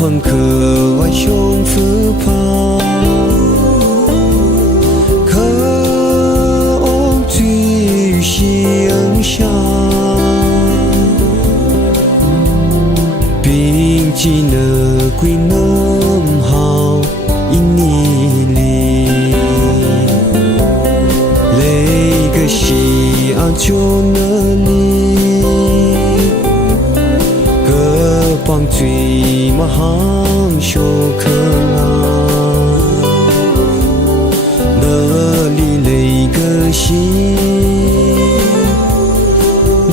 phăng khờ vai trong phứ pa khờ ôm tùy xiềng xa bình chỉ nở quy nơm hào in li lấy cái gì ăn cho nở li cơ bằng tùy mà hàng cho khờ nở li lấy cái gì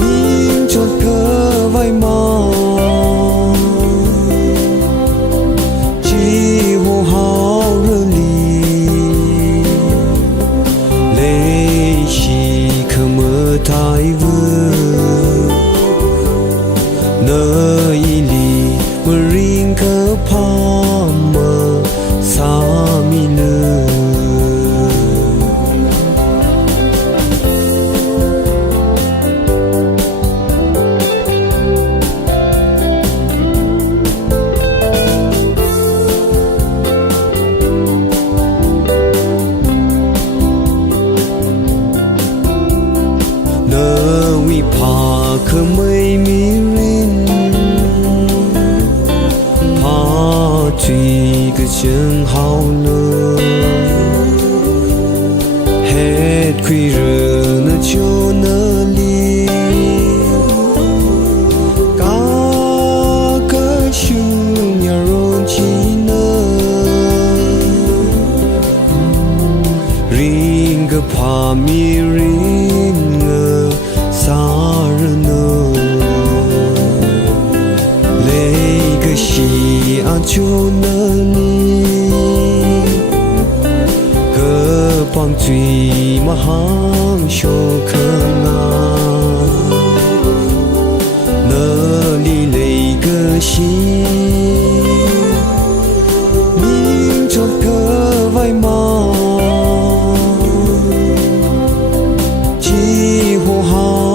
nín cho cơ vai màu thái vương nơi li mơ ring cơ pa mơ sa mi nơ pa khờ mây mi rin pa tùy cái chân hao nơ hết quy rơ nơ cho nơ li cả cái chung nhà rôn chi nơ ring cái pa mi rin ngơ lấy cái gì ăn cho nơ li cơ bằng tùy mà hàng cho khờ nơ li lấy cái gì nín cho cơ vai màu chỉ hồ hào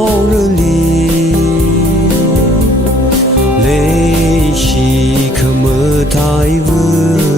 lấy chỉ khờ mơ thái vương